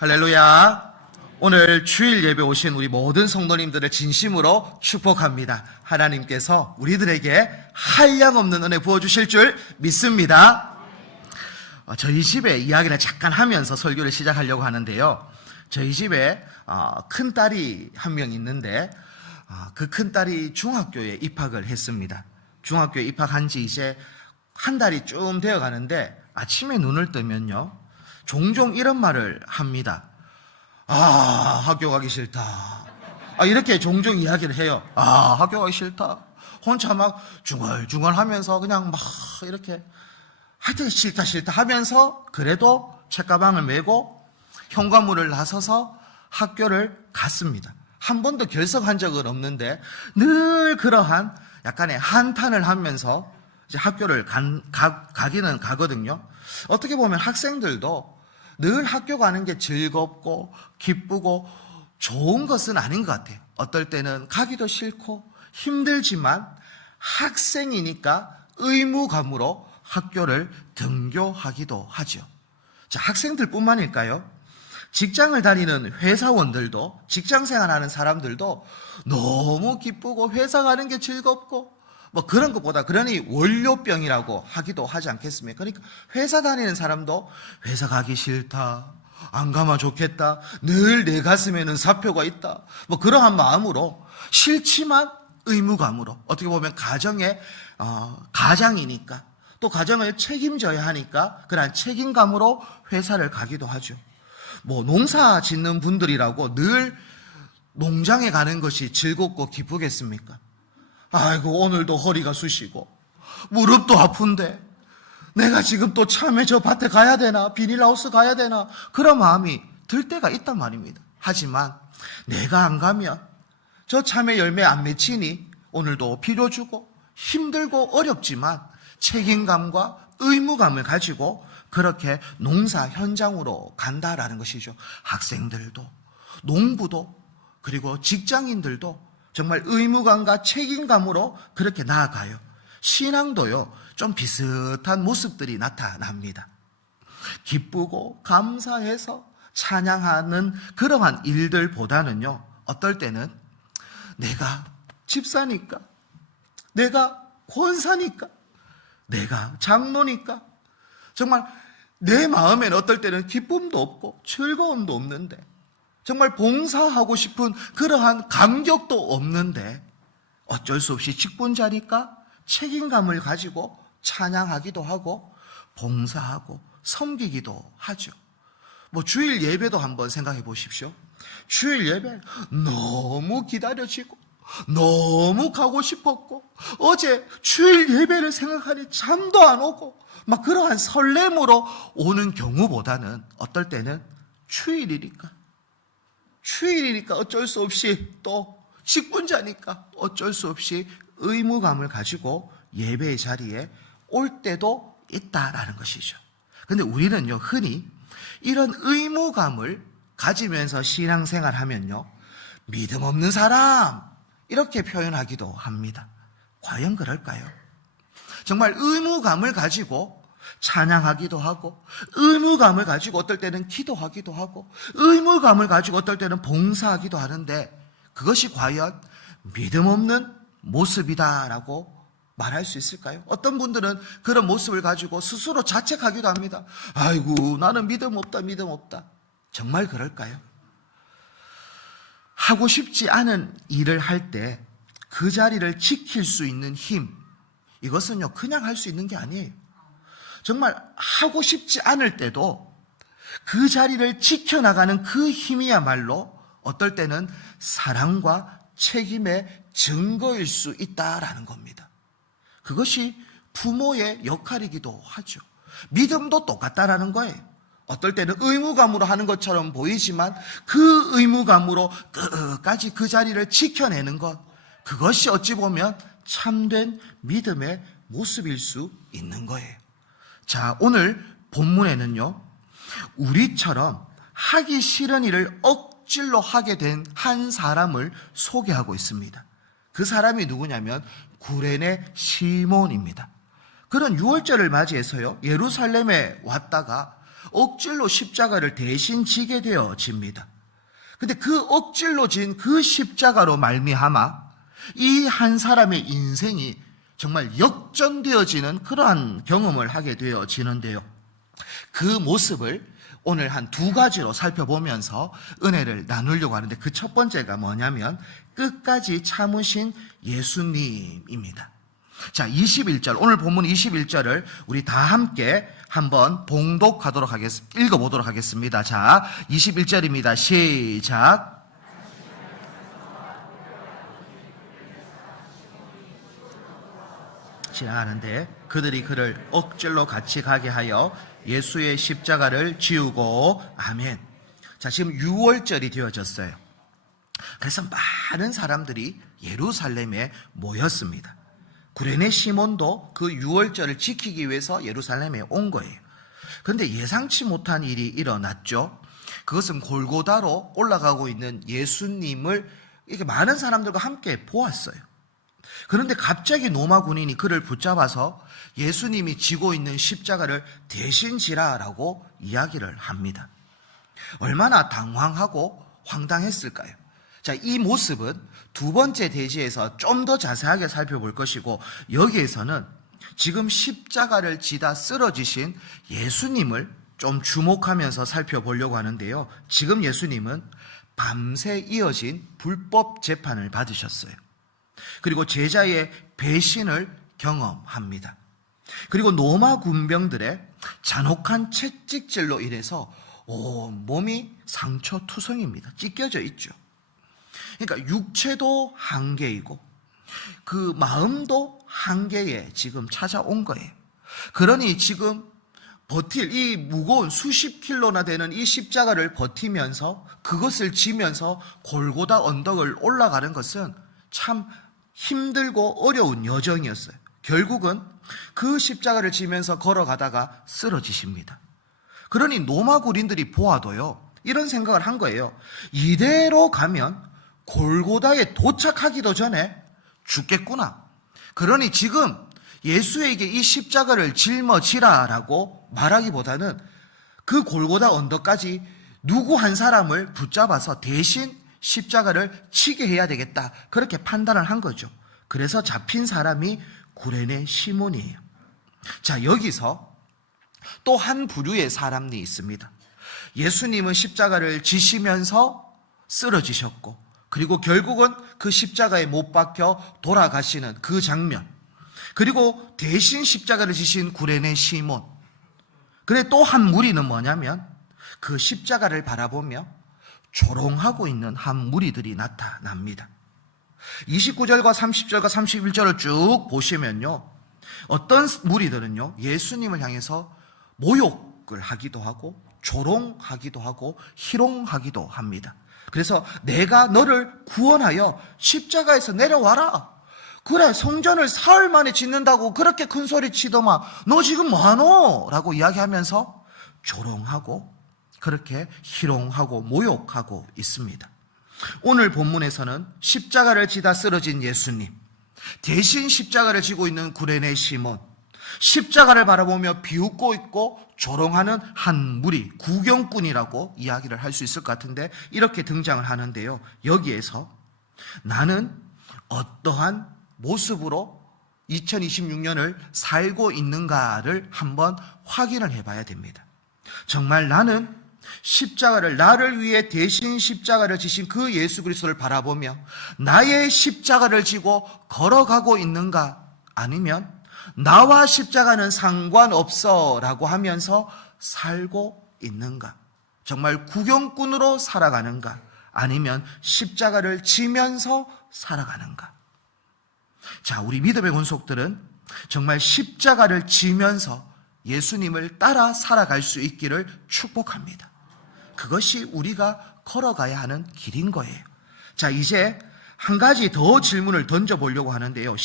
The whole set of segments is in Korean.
할렐루야. 오늘 주일 예배 오신 우리 모든 성도님들을 진심으로 축복합니다. 하나님께서 우리들에게 한량없는 은혜 부어주실 줄 믿습니다. 저희 집에 이야기를 잠깐 하면서 설교를 시작하려고 하는데요. 저희 집에 큰딸이 한 명 있는데 그 큰딸이 중학교에 입학을 했습니다. 중학교에 입학한 지 이제 한 달이 좀 되어 가는데 아침에 눈을 뜨면요, 종종 이런 말을 합니다. 학교 가기 싫다. 이렇게 종종 이야기를 해요. 학교 가기 싫다. 혼자 막 중얼중얼 하면서 그냥 막 이렇게 하여튼 싫다 하면서 그래도 책가방을 메고 현관문을 나서서 학교를 갔습니다. 한 번도 결석한 적은 없는데 늘 그러한 약간의 한탄을 하면서 이제 학교를 가기는 가거든요. 어떻게 보면 학생들도 늘 학교 가는 게 즐겁고 기쁘고 좋은 것은 아닌 것 같아요. 어떨 때는 가기도 싫고 힘들지만 학생이니까 의무감으로 학교를 등교하기도 하죠. 자, 학생들뿐만일까요? 직장을 다니는 회사원들도, 직장 생활하는 사람들도 너무 기쁘고 회사 가는 게 즐겁고 그런 것보다, 그러니 월요병이라고 하기도 하지 않겠습니까? 그러니까 회사 다니는 사람도 회사 가기 싫다, 안 가면 좋겠다, 늘 내 가슴에는 사표가 있다, 그러한 마음으로 싫지만 의무감으로, 어떻게 보면 가장이니까 또 가정을 책임져야 하니까 그런 책임감으로 회사를 가기도 하죠. 농사 짓는 분들이라고 늘 농장에 가는 것이 즐겁고 기쁘겠습니까? 아이고, 오늘도 허리가 쑤시고 무릎도 아픈데 내가 지금 또 참외 저 밭에 가야 되나, 비닐하우스 가야 되나, 그런 마음이 들 때가 있단 말입니다. 하지만 내가 안 가면 저 참외 열매 안 맺히니 오늘도 비료 주고 힘들고 어렵지만 책임감과 의무감을 가지고 그렇게 농사 현장으로 간다라는 것이죠. 학생들도, 농부도, 그리고 직장인들도 정말 의무감과 책임감으로 그렇게 나아가요. 신앙도요, 좀 비슷한 모습들이 나타납니다. 기쁘고 감사해서 찬양하는 그러한 일들보다는요, 어떨 때는 내가 집사니까, 내가 권사니까, 내가 장로니까 정말 내 마음에는 어떨 때는 기쁨도 없고 즐거움도 없는데, 정말 봉사하고 싶은 그러한 감격도 없는데 어쩔 수 없이 직분자니까 책임감을 가지고 찬양하기도 하고 봉사하고 섬기기도 하죠. 주일 예배도 한번 생각해 보십시오. 주일 예배 너무 기다려지고 너무 가고 싶었고 어제 주일 예배를 생각하니 잠도 안 오고 그러한 설렘으로 오는 경우보다는 어떨 때는 주일이니까 어쩔 수 없이, 또 직분자니까 어쩔 수 없이 의무감을 가지고 예배의 자리에 올 때도 있다라는 것이죠. 근데 우리는요, 흔히 이런 의무감을 가지면서 신앙생활하면요, 믿음 없는 사람 이렇게 표현하기도 합니다. 과연 그럴까요? 정말 의무감을 가지고 찬양하기도 하고, 의무감을 가지고 어떨 때는 기도하기도 하고, 의무감을 가지고 어떨 때는 봉사하기도 하는데 그것이 과연 믿음 없는 모습이다라고 말할 수 있을까요? 어떤 분들은 그런 모습을 가지고 스스로 자책하기도 합니다. 아이고, 나는 믿음 없다. 정말 그럴까요? 하고 싶지 않은 일을 할 때 그 자리를 지킬 수 있는 힘, 이것은요, 그냥 할 수 있는 게 아니에요. 정말 하고 싶지 않을 때도 그 자리를 지켜나가는 그 힘이야말로 어떨 때는 사랑과 책임의 증거일 수 있다라는 겁니다. 그것이 부모의 역할이기도 하죠. 믿음도 똑같다라는 거예요. 어떨 때는 의무감으로 하는 것처럼 보이지만 그 의무감으로 끝까지 그 자리를 지켜내는 것, 그것이 어찌 보면 참된 믿음의 모습일 수 있는 거예요. 자, 오늘 본문에는요, 우리처럼 하기 싫은 일을 억지로 하게 된 한 사람을 소개하고 있습니다. 그 사람이 누구냐면 구레네 시몬입니다. 그런 유월절을 맞이해서요, 예루살렘에 왔다가 억질로 십자가를 대신 지게 되어집니다. 근데 그 억질로 진 그 십자가로 말미암아 이 한 사람의 인생이 정말 역전되어지는 그러한 경험을 하게 되어지는데요. 그 모습을 오늘 한 두 가지로 살펴보면서 은혜를 나누려고 하는데, 그 첫 번째가 뭐냐면 끝까지 참으신 예수님입니다. 자, 21절, 오늘 본문 21절을 우리 다 함께 한번 봉독하도록 하겠습니다. 읽어보도록 하겠습니다. 자, 21절입니다. 시작. 지나가는데 그들이 그를 억질로 같이 가게 하여 예수의 십자가를 지우고, 아멘. 자, 지금 6월절이 되어졌어요. 그래서 많은 사람들이 예루살렘에 모였습니다. 구레네 시몬도 그 6월절을 지키기 위해서 예루살렘에 온 거예요. 그런데 예상치 못한 일이 일어났죠. 그것은 골고다로 올라가고 있는 예수님을 이렇게 많은 사람들과 함께 보았어요. 그런데 갑자기 로마 군인이 그를 붙잡아서 예수님이 지고 있는 십자가를 대신 지라라고 이야기를 합니다. 얼마나 당황하고 황당했을까요? 자, 이 모습은 두 번째 대지에서 좀 더 자세하게 살펴볼 것이고, 여기에서는 지금 십자가를 지다 쓰러지신 예수님을 좀 주목하면서 살펴보려고 하는데요. 지금 예수님은 밤새 이어진 불법 재판을 받으셨어요. 그리고 제자의 배신을 경험합니다. 그리고 로마 군병들의 잔혹한 채찍질로 인해서 온 몸이 상처투성입니다. 찢겨져 있죠. 그러니까 육체도 한계이고 그 마음도 한계에 지금 찾아온 거예요. 그러니 지금 버틸 이 무거운 수십 킬로나 되는 이 십자가를 버티면서 그것을 지면서 골고다 언덕을 올라가는 것은 참 힘들고 어려운 여정이었어요. 결국은 그 십자가를 지면서 걸어가다가 쓰러지십니다. 그러니 로마 군인들이 보아도요, 이런 생각을 한 거예요. 이대로 가면 골고다에 도착하기도 전에 죽겠구나. 그러니 지금 예수에게 이 십자가를 짊어지라라고 말하기보다는 그 골고다 언덕까지 누구 한 사람을 붙잡아서 대신 십자가를 치게 해야 되겠다, 그렇게 판단을 한 거죠. 그래서 잡힌 사람이 구레네 시몬이에요. 자, 여기서 또 한 부류의 사람이 있습니다. 예수님은 십자가를 지시면서 쓰러지셨고, 그리고 결국은 그 십자가에 못 박혀 돌아가시는 그 장면, 그리고 대신 십자가를 지신 구레네 시몬. 그래, 또 한 무리는 뭐냐면 그 십자가를 바라보며 조롱하고 있는 한 무리들이 나타납니다. 29절과 30절과 31절을 쭉 보시면요, 어떤 무리들은요 예수님을 향해서 모욕을 하기도 하고 조롱하기도 하고 희롱하기도 합니다. 그래서 내가 너를 구원하여 십자가에서 내려와라. 그래, 성전을 사흘 만에 짓는다고 그렇게 큰 소리 치더만 너 지금 뭐하노? 라고 이야기하면서 조롱하고 그렇게 희롱하고 모욕하고 있습니다. 오늘 본문에서는 십자가를 지다 쓰러진 예수님, 대신 십자가를 지고 있는 구레네 시몬, 십자가를 바라보며 비웃고 있고 조롱하는 한 무리, 구경꾼이라고 이야기를 할 수 있을 것 같은데, 이렇게 등장을 하는데요. 여기에서 나는 어떠한 모습으로 2026년을 살고 있는가를 한번 확인을 해봐야 됩니다. 정말 나는 십자가를, 나를 위해 대신 십자가를 지신 그 예수 그리스도를 바라보며 나의 십자가를 지고 걸어가고 있는가, 아니면 나와 십자가는 상관없어 라고 하면서 살고 있는가, 정말 구경꾼으로 살아가는가, 아니면 십자가를 지면서 살아가는가. 자, 우리 믿음의 권속들은 정말 십자가를 지면서 예수님을 따라 살아갈 수 있기를 축복합니다. 그것이 우리가 걸어가야 하는 길인 거예요. 자, 이제 한 가지 더 질문을 던져보려고 하는데요.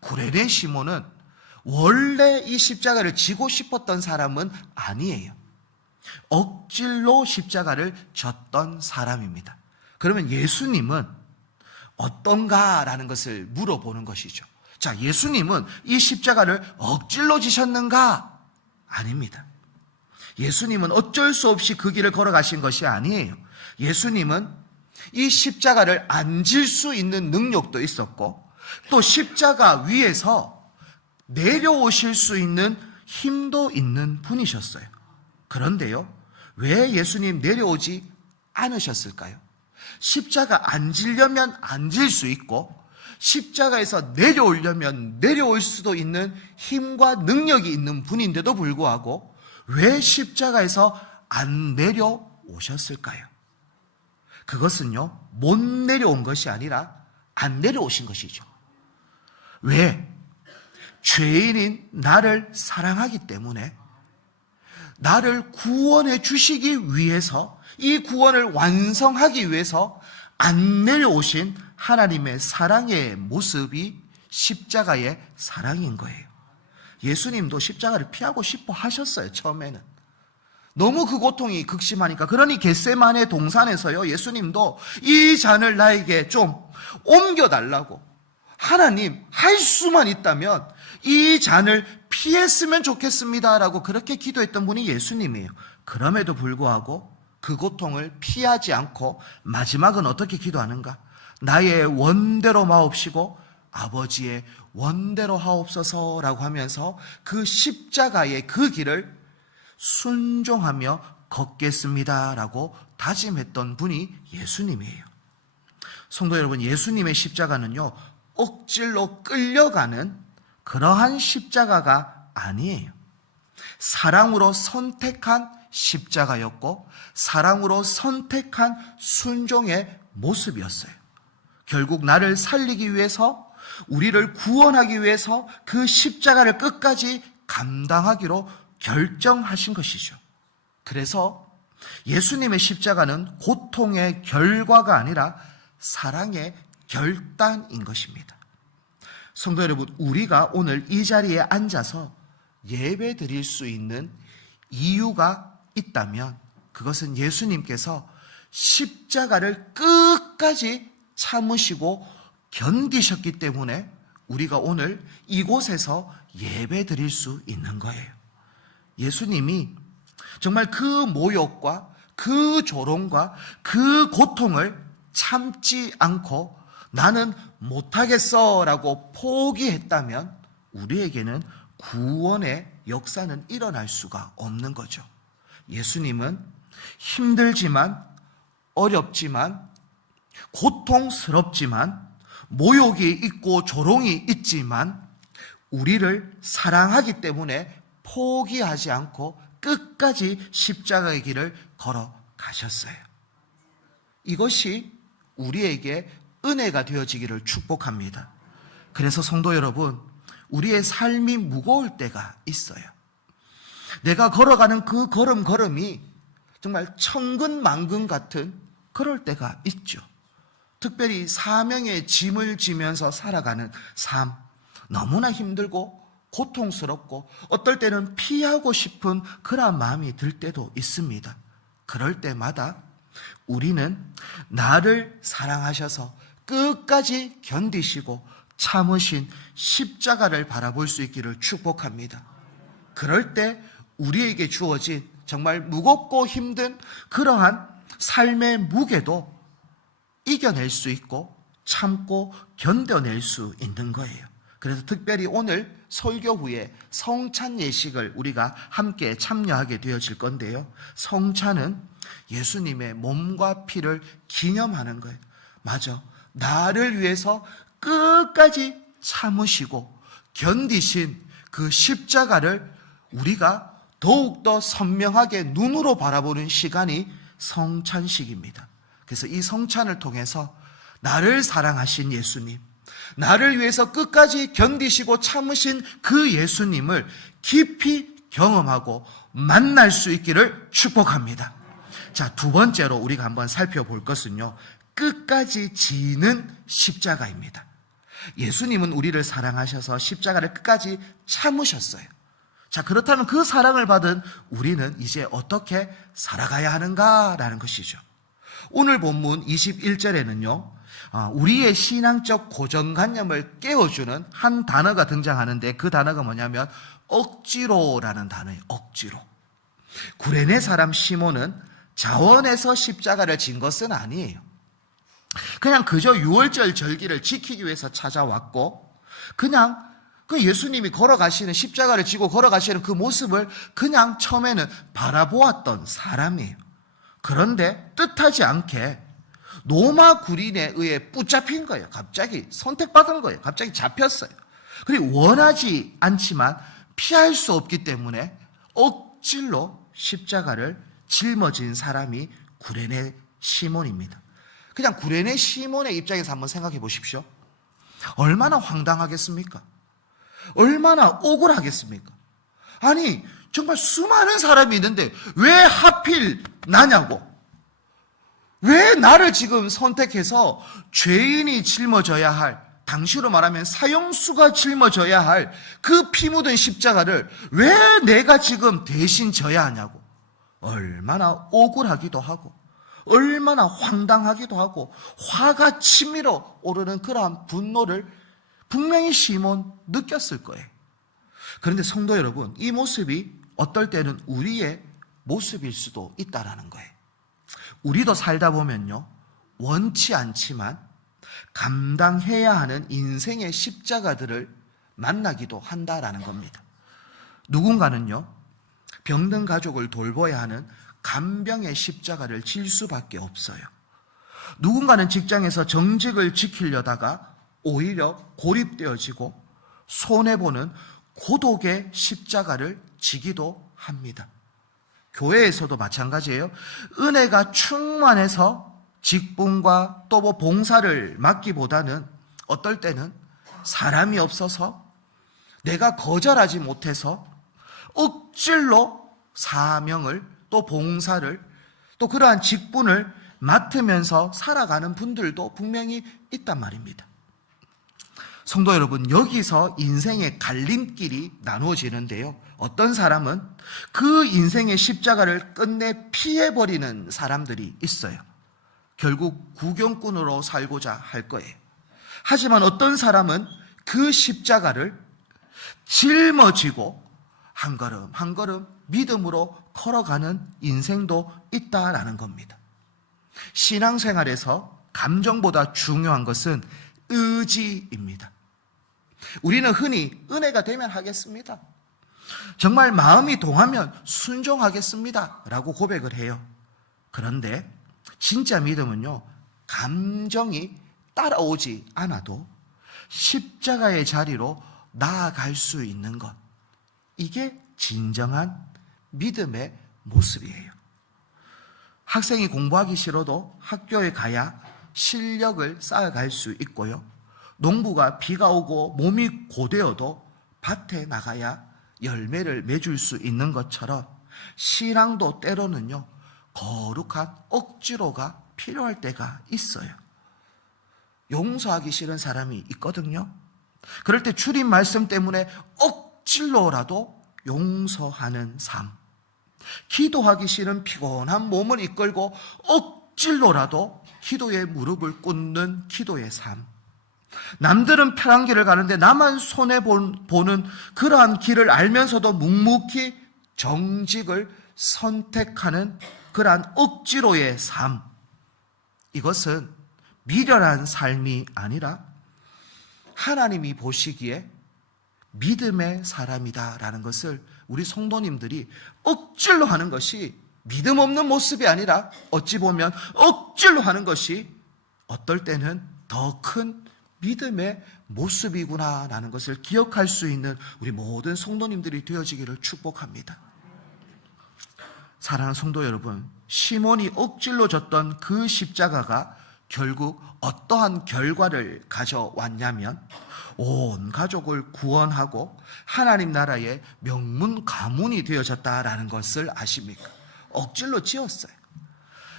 구레네 시몬은 원래 이 십자가를 지고 싶었던 사람은 아니에요. 억질로 십자가를 졌던 사람입니다. 그러면 예수님은 어떤가라는 것을 물어보는 것이죠. 자, 예수님은 이 십자가를 억질로 지셨는가? 아닙니다. 예수님은 어쩔 수 없이 그 길을 걸어가신 것이 아니에요. 예수님은 이 십자가를 안 질 수 있는 능력도 있었고 또 십자가 위에서 내려오실 수 있는 힘도 있는 분이셨어요. 그런데요, 왜 예수님 내려오지 않으셨을까요? 십자가 안 지려면 안 질 수 있고 십자가에서 내려오려면 내려올 수도 있는 힘과 능력이 있는 분인데도 불구하고 왜 십자가에서 안 내려오셨을까요? 그것은요, 못 내려온 것이 아니라 안 내려오신 것이죠. 왜? 죄인인 나를 사랑하기 때문에 나를 구원해 주시기 위해서, 이 구원을 완성하기 위해서 안 내려오신 하나님의 사랑의 모습이 십자가의 사랑인 거예요. 예수님도 십자가를 피하고 싶어 하셨어요. 처음에는 너무 그 고통이 극심하니까. 그러니 겟세마네 동산에서요, 예수님도 이 잔을 나에게 좀 옮겨달라고, 하나님 할 수만 있다면 이 잔을 피했으면 좋겠습니다라고 그렇게 기도했던 분이 예수님이에요. 그럼에도 불구하고 그 고통을 피하지 않고 마지막은 어떻게 기도하는가? 나의 원대로 마옵시고 아버지의 원대로 하옵소서라고 하면서 그 십자가의 그 길을 순종하며 걷겠습니다라고 다짐했던 분이 예수님이에요. 성도 여러분, 예수님의 십자가는요, 억지로 끌려가는 그러한 십자가가 아니에요. 사랑으로 선택한 십자가였고 사랑으로 선택한 순종의 모습이었어요. 결국 나를 살리기 위해서, 우리를 구원하기 위해서 그 십자가를 끝까지 감당하기로 결정하신 것이죠. 그래서 예수님의 십자가는 고통의 결과가 아니라 사랑의 결단인 것입니다. 성도 여러분, 우리가 오늘 이 자리에 앉아서 예배 드릴 수 있는 이유가 있다면 그것은 예수님께서 십자가를 끝까지 참으시고 견디셨기 때문에 우리가 오늘 이곳에서 예배 드릴 수 있는 거예요. 예수님이 정말 그 모욕과 그 조롱과 그 고통을 참지 않고 나는 못하겠어 라고 포기했다면 우리에게는 구원의 역사는 일어날 수가 없는 거죠. 예수님은 힘들지만, 어렵지만, 고통스럽지만, 모욕이 있고 조롱이 있지만 우리를 사랑하기 때문에 포기하지 않고 끝까지 십자가의 길을 걸어가셨어요. 이것이 우리에게 은혜가 되어지기를 축복합니다. 그래서 성도 여러분, 우리의 삶이 무거울 때가 있어요. 내가 걸어가는 그 걸음걸음이 정말 천근만근 같은 그럴 때가 있죠. 특별히 사명의 짐을 지면서 살아가는 삶, 너무나 힘들고 고통스럽고 어떨 때는 피하고 싶은 그런 마음이 들 때도 있습니다. 그럴 때마다 우리는 나를 사랑하셔서 끝까지 견디시고 참으신 십자가를 바라볼 수 있기를 축복합니다. 그럴 때 우리에게 주어진 정말 무겁고 힘든 그러한 삶의 무게도 이겨낼 수 있고 참고 견뎌낼 수 있는 거예요. 그래서 특별히 오늘 설교 후에 성찬 예식을 우리가 함께 참여하게 되어질 건데요. 성찬은 예수님의 몸과 피를 기념하는 거예요. 맞아. 나를 위해서 끝까지 참으시고 견디신 그 십자가를 우리가 더욱더 선명하게 눈으로 바라보는 시간이 성찬식입니다. 그래서 이 성찬을 통해서 나를 사랑하신 예수님, 나를 위해서 끝까지 견디시고 참으신 그 예수님을 깊이 경험하고 만날 수 있기를 축복합니다. 자, 두 번째로 우리가 한번 살펴볼 것은요, 끝까지 지는 십자가입니다. 예수님은 우리를 사랑하셔서 십자가를 끝까지 참으셨어요. 자, 그렇다면 그 사랑을 받은 우리는 이제 어떻게 살아가야 하는가라는 것이죠. 오늘 본문 21절에는요, 우리의 신앙적 고정관념을 깨워주는 한 단어가 등장하는데 그 단어가 뭐냐면 억지로라는 단어예요. 억지로. 구레네 사람 시몬은 자원해서 십자가를 진 것은 아니에요. 그냥 그저 유월절 절기를 지키기 위해서 찾아왔고, 그냥 그 예수님이 걸어가시는, 십자가를 지고 걸어가시는 그 모습을 그냥 처음에는 바라보았던 사람이에요. 그런데 뜻하지 않게 로마 군인에 의해 붙잡힌 거예요. 갑자기 선택받은 거예요. 갑자기 잡혔어요. 그리고 원하지 않지만 피할 수 없기 때문에 억지로 십자가를 짊어진 사람이 구레네 시몬입니다. 그냥 구레네 시몬의 입장에서 한번 생각해 보십시오. 얼마나 황당하겠습니까? 얼마나 억울하겠습니까? 아니, 정말 수많은 사람이 있는데 왜 하필 나냐고. 왜 나를 지금 선택해서 죄인이 짊어져야 할, 당시로 말하면 사형수가 짊어져야 할 그 피 묻은 십자가를 왜 내가 지금 대신 져야 하냐고. 얼마나 억울하기도 하고 얼마나 황당하기도 하고 화가 치밀어 오르는 그러한 분노를 분명히 시몬 느꼈을 거예요. 그런데 성도 여러분, 이 모습이 어떨 때는 우리의 모습일 수도 있다라는 거예요. 우리도 살다 보면요, 원치 않지만 감당해야 하는 인생의 십자가들을 만나기도 한다라는 겁니다. 누군가는요, 병든 가족을 돌봐야 하는 간병의 십자가를 질 수밖에 없어요. 누군가는 직장에서 정직을 지키려다가 오히려 고립되어지고 손해보는 고독의 십자가를 지기도 합니다. 교회에서도 마찬가지예요. 은혜가 충만해서 직분과 또 뭐 봉사를 맡기보다는 어떨 때는 사람이 없어서 내가 거절하지 못해서 억지로 사명을 또 봉사를 또 그러한 직분을 맡으면서 살아가는 분들도 분명히 있단 말입니다. 성도 여러분, 여기서 인생의 갈림길이 나누어지는데요, 어떤 사람은 그 인생의 십자가를 끝내 피해버리는 사람들이 있어요. 결국 구경꾼으로 살고자 할 거예요. 하지만 어떤 사람은 그 십자가를 짊어지고 한 걸음 한 걸음 믿음으로 걸어가는 인생도 있다라는 겁니다. 신앙생활에서 감정보다 중요한 것은 의지입니다. 우리는 흔히 은혜가 되면 하겠습니다, 정말 마음이 동하면 순종하겠습니다 라고 고백을 해요. 그런데 진짜 믿음은요, 감정이 따라오지 않아도 십자가의 자리로 나아갈 수 있는 것, 이게 진정한 믿음의 모습이에요. 학생이 공부하기 싫어도 학교에 가야 실력을 쌓아갈 수 있고요, 농부가 비가 오고 몸이 고되어도 밭에 나가야 열매를 맺을 수 있는 것처럼 신앙도 때로는요, 거룩한 억지로가 필요할 때가 있어요. 용서하기 싫은 사람이 있거든요. 그럴 때 주님 말씀 때문에 억지로라도 용서하는 삶, 기도하기 싫은 피곤한 몸을 이끌고 억지로라도 기도의 무릎을 꿇는 기도의 삶, 남들은 편한 길을 가는데 나만 손해보는 그러한 길을 알면서도 묵묵히 정직을 선택하는 그러한 억지로의 삶, 이것은 미련한 삶이 아니라 하나님이 보시기에 믿음의 사람이다라는 것을 우리 성도님들이 억지로 하는 것이 믿음 없는 모습이 아니라 어찌 보면 억지로 하는 것이 어떨 때는 더 큰 믿음의 모습이구나라는 것을 기억할 수 있는 우리 모든 성도님들이 되어지기를 축복합니다. 사랑하는 성도 여러분, 시몬이 억지로 졌던 그 십자가가 결국 어떠한 결과를 가져왔냐면 온 가족을 구원하고 하나님 나라의 명문 가문이 되어졌다라는 것을 아십니까? 억지로 지었어요.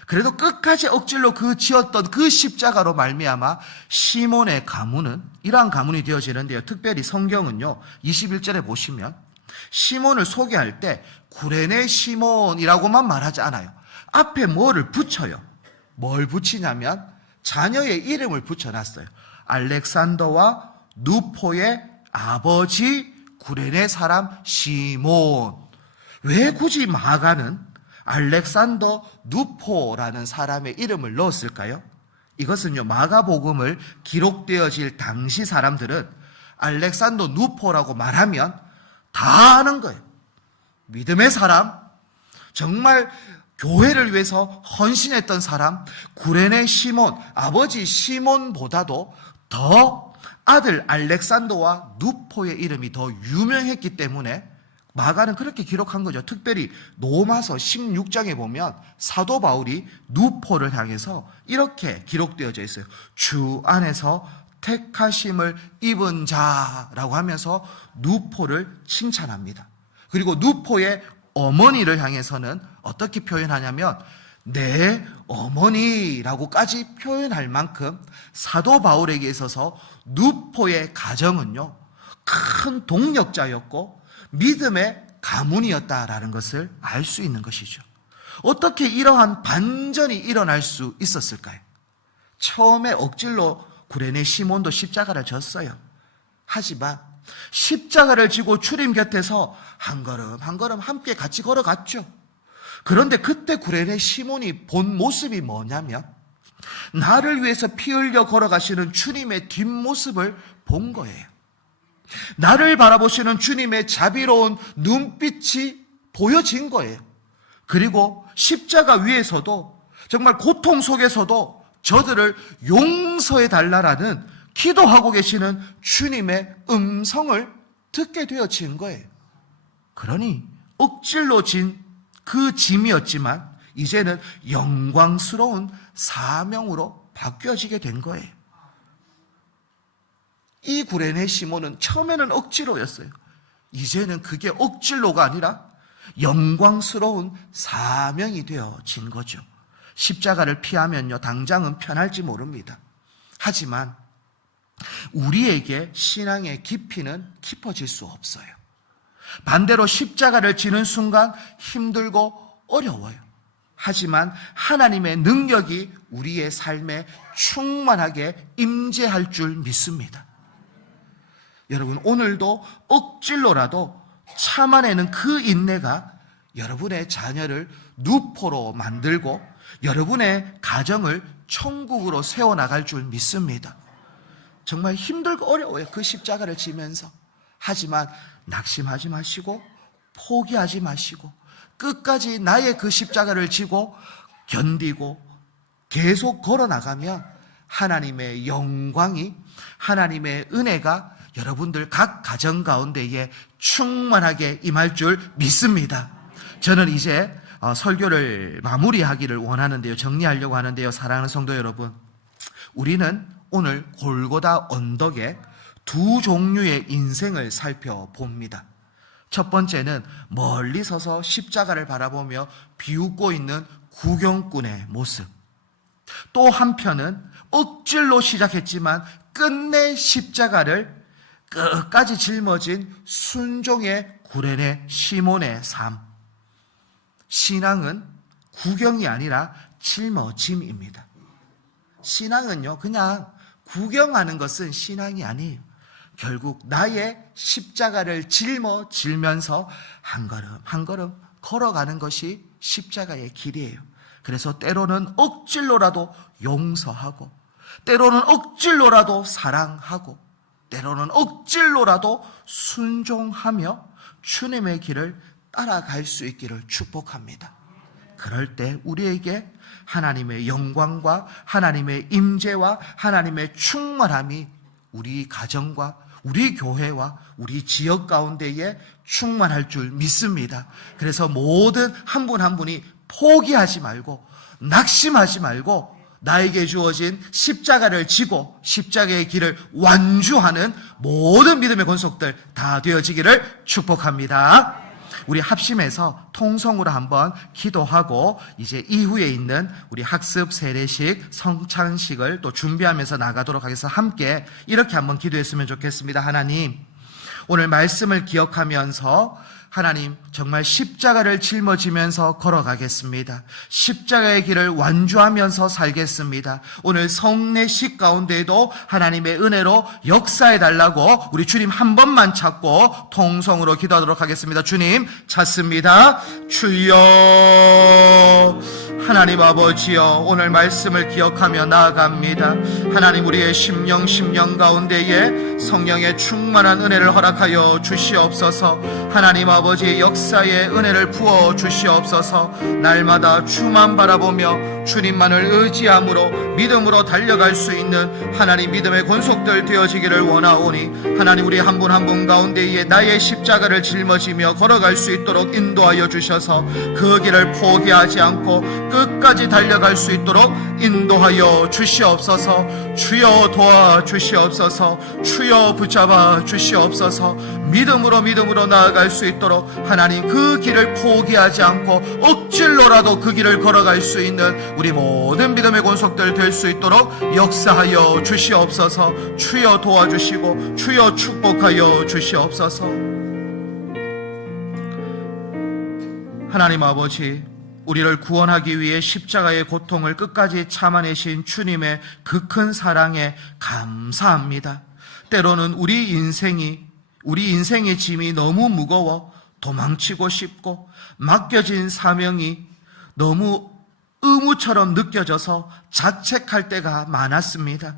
그래도 끝까지 억지로 지었던 그 십자가로 말미암아 시몬의 가문은 이러한 가문이 되어지는데요, 특별히 성경은요 21절에 보시면 시몬을 소개할 때 구레네 시몬이라고만 말하지 않아요. 앞에 뭐를 붙여요. 뭘 붙이냐면 자녀의 이름을 붙여놨어요. 알렉산더와 누포의 아버지 구레네 사람 시몬. 왜 굳이 마가는 알렉산더 누포라는 사람의 이름을 넣었을까요? 이것은요, 마가복음을 기록되어질 당시 사람들은 알렉산더 누포라고 말하면 다 아는 거예요. 믿음의 사람, 정말 교회를 위해서 헌신했던 사람, 구레네 시몬, 아버지 시몬보다도 더 아들 알렉산더와 누포의 이름이 더 유명했기 때문에 마가는 그렇게 기록한 거죠. 특별히 로마서 16장에 보면 사도 바울이 누포를 향해서 이렇게 기록되어져 있어요. 주 안에서 택하심을 입은 자라고 하면서 누포를 칭찬합니다. 그리고 누포의 어머니를 향해서는 어떻게 표현하냐면 내 어머니라고까지 표현할 만큼 사도 바울에게 있어서 누포의 가정은요, 큰 동력자였고 믿음의 가문이었다라는 것을 알 수 있는 것이죠. 어떻게 이러한 반전이 일어날 수 있었을까요? 처음에 억질로 구레네 시몬도 십자가를 졌어요. 하지만 십자가를 지고 주님 곁에서 한 걸음 한 걸음 함께 같이 걸어갔죠. 그런데 그때 구레네 시몬이 본 모습이 뭐냐면 나를 위해서 피 흘려 걸어가시는 주님의 뒷모습을 본 거예요. 나를 바라보시는 주님의 자비로운 눈빛이 보여진 거예요. 그리고 십자가 위에서도 정말 고통 속에서도 저들을 용서해 달라라는 기도하고 계시는 주님의 음성을 듣게 되어진 거예요. 그러니 억질로 진 그 짐이었지만 이제는 영광스러운 사명으로 바뀌어지게 된 거예요. 이 구레네 시몬은 처음에는 억지로였어요. 이제는 그게 억지로가 아니라 영광스러운 사명이 되어진 거죠. 십자가를 피하면요, 당장은 편할지 모릅니다. 하지만 우리에게 신앙의 깊이는 깊어질 수 없어요. 반대로 십자가를 지는 순간 힘들고 어려워요. 하지만 하나님의 능력이 우리의 삶에 충만하게 임재할 줄 믿습니다. 여러분, 오늘도 억질로라도 참아내는 그 인내가 여러분의 자녀를 누포로 만들고 여러분의 가정을 천국으로 세워나갈 줄 믿습니다. 정말 힘들고 어려워요, 그 십자가를 지면서. 하지만 낙심하지 마시고 포기하지 마시고 끝까지 나의 그 십자가를 지고 견디고 계속 걸어나가면 하나님의 영광이, 하나님의 은혜가 여러분들 각 가정 가운데에 충만하게 임할 줄 믿습니다. 저는 이제 설교를 마무리하기를 원하는데요, 정리하려고 하는데요, 사랑하는 성도 여러분, 우리는 오늘 골고다 언덕에 두 종류의 인생을 살펴봅니다. 첫 번째는 멀리 서서 십자가를 바라보며 비웃고 있는 구경꾼의 모습. 또 한편은 억질로 시작했지만 끝내 십자가를 끝까지 짊어진 순종의 구레네 시몬의 삶. 신앙은 구경이 아니라 짊어짐입니다. 신앙은요, 그냥 구경하는 것은 신앙이 아니에요. 결국 나의 십자가를 짊어지면서 한 걸음 한 걸음 걸어가는 것이 십자가의 길이에요. 그래서 때로는 억질로라도 용서하고, 때로는 억질로라도 사랑하고, 때로는 억질로라도 순종하며 주님의 길을 따라갈 수 있기를 축복합니다. 그럴 때 우리에게 하나님의 영광과 하나님의 임재와 하나님의 충만함이 우리 가정과 우리 교회와 우리 지역 가운데에 충만할 줄 믿습니다. 그래서 모든 한 분 한 분이 포기하지 말고 낙심하지 말고 나에게 주어진 십자가를 지고 십자가의 길을 완주하는 모든 믿음의 권속들 다 되어지기를 축복합니다. 우리 합심해서 통성으로 한번 기도하고 이제 이후에 있는 우리 학습 세례식 성찬식을 또 준비하면서 나가도록 하겠습니다. 함께 이렇게 한번 기도했으면 좋겠습니다. 하나님, 오늘 말씀을 기억하면서 하나님 정말 십자가를 짊어지면서 걸어가겠습니다. 십자가의 길을 완주하면서 살겠습니다. 오늘 성례식 가운데에도 하나님의 은혜로 역사해달라고 우리 주님 한 번만 찾고 통성으로 기도하도록 하겠습니다. 주님 찾습니다. 주여. 하나님 아버지여, 오늘 말씀을 기억하며 나아갑니다. 하나님, 우리의 심령 가운데에 성령의 충만한 은혜를 허락하여 주시옵소서. 하나님 아버지의 역사의 은혜를 부어 주시옵소서. 날마다 주만 바라보며 주님만을 의지함으로 믿음으로 달려갈 수 있는 하나님 믿음의 권속들 되어지기를 원하오니, 하나님 우리 한 분 한 분 가운데에 나의 십자가를 짊어지며 걸어갈 수 있도록 인도하여 주셔서 그 길을 포기하지 않고 끝까지 달려갈 수 있도록 인도하여 주시옵소서. 주여 도와주시옵소서. 주여 붙잡아 주시옵소서. 믿음으로 나아갈 수 있도록 하나님 그 길을 포기하지 않고 억질로라도 그 길을 걸어갈 수 있는 우리 모든 믿음의 권속들 될 수 있도록 역사하여 주시옵소서. 주여 도와주시고 주여 축복하여 주시옵소서. 하나님 아버지, 우리를 구원하기 위해 십자가의 고통을 끝까지 참아내신 주님의 그 큰 사랑에 감사합니다. 때로는 우리 인생의 짐이 너무 무거워 도망치고 싶고 맡겨진 사명이 너무 의무처럼 느껴져서 자책할 때가 많았습니다.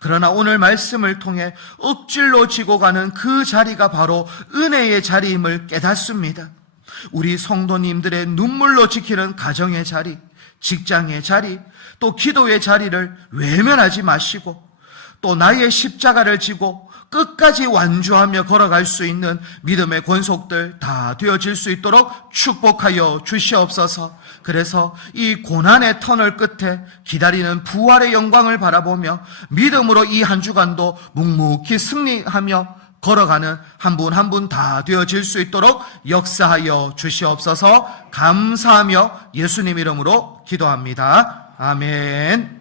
그러나 오늘 말씀을 통해 억질로 지고 가는 그 자리가 바로 은혜의 자리임을 깨닫습니다. 우리 성도님들의 눈물로 지키는 가정의 자리, 직장의 자리, 또 기도의 자리를 외면하지 마시고, 또 나의 십자가를 지고 끝까지 완주하며 걸어갈 수 있는 믿음의 권속들 다 되어질 수 있도록 축복하여 주시옵소서. 그래서 이 고난의 터널 끝에 기다리는 부활의 영광을 바라보며 믿음으로 이 한 주간도 묵묵히 승리하며 걸어가는 한 분 한 분 다 되어질 수 있도록 역사하여 주시옵소서. 감사하며 예수님 이름으로 기도합니다. 아멘.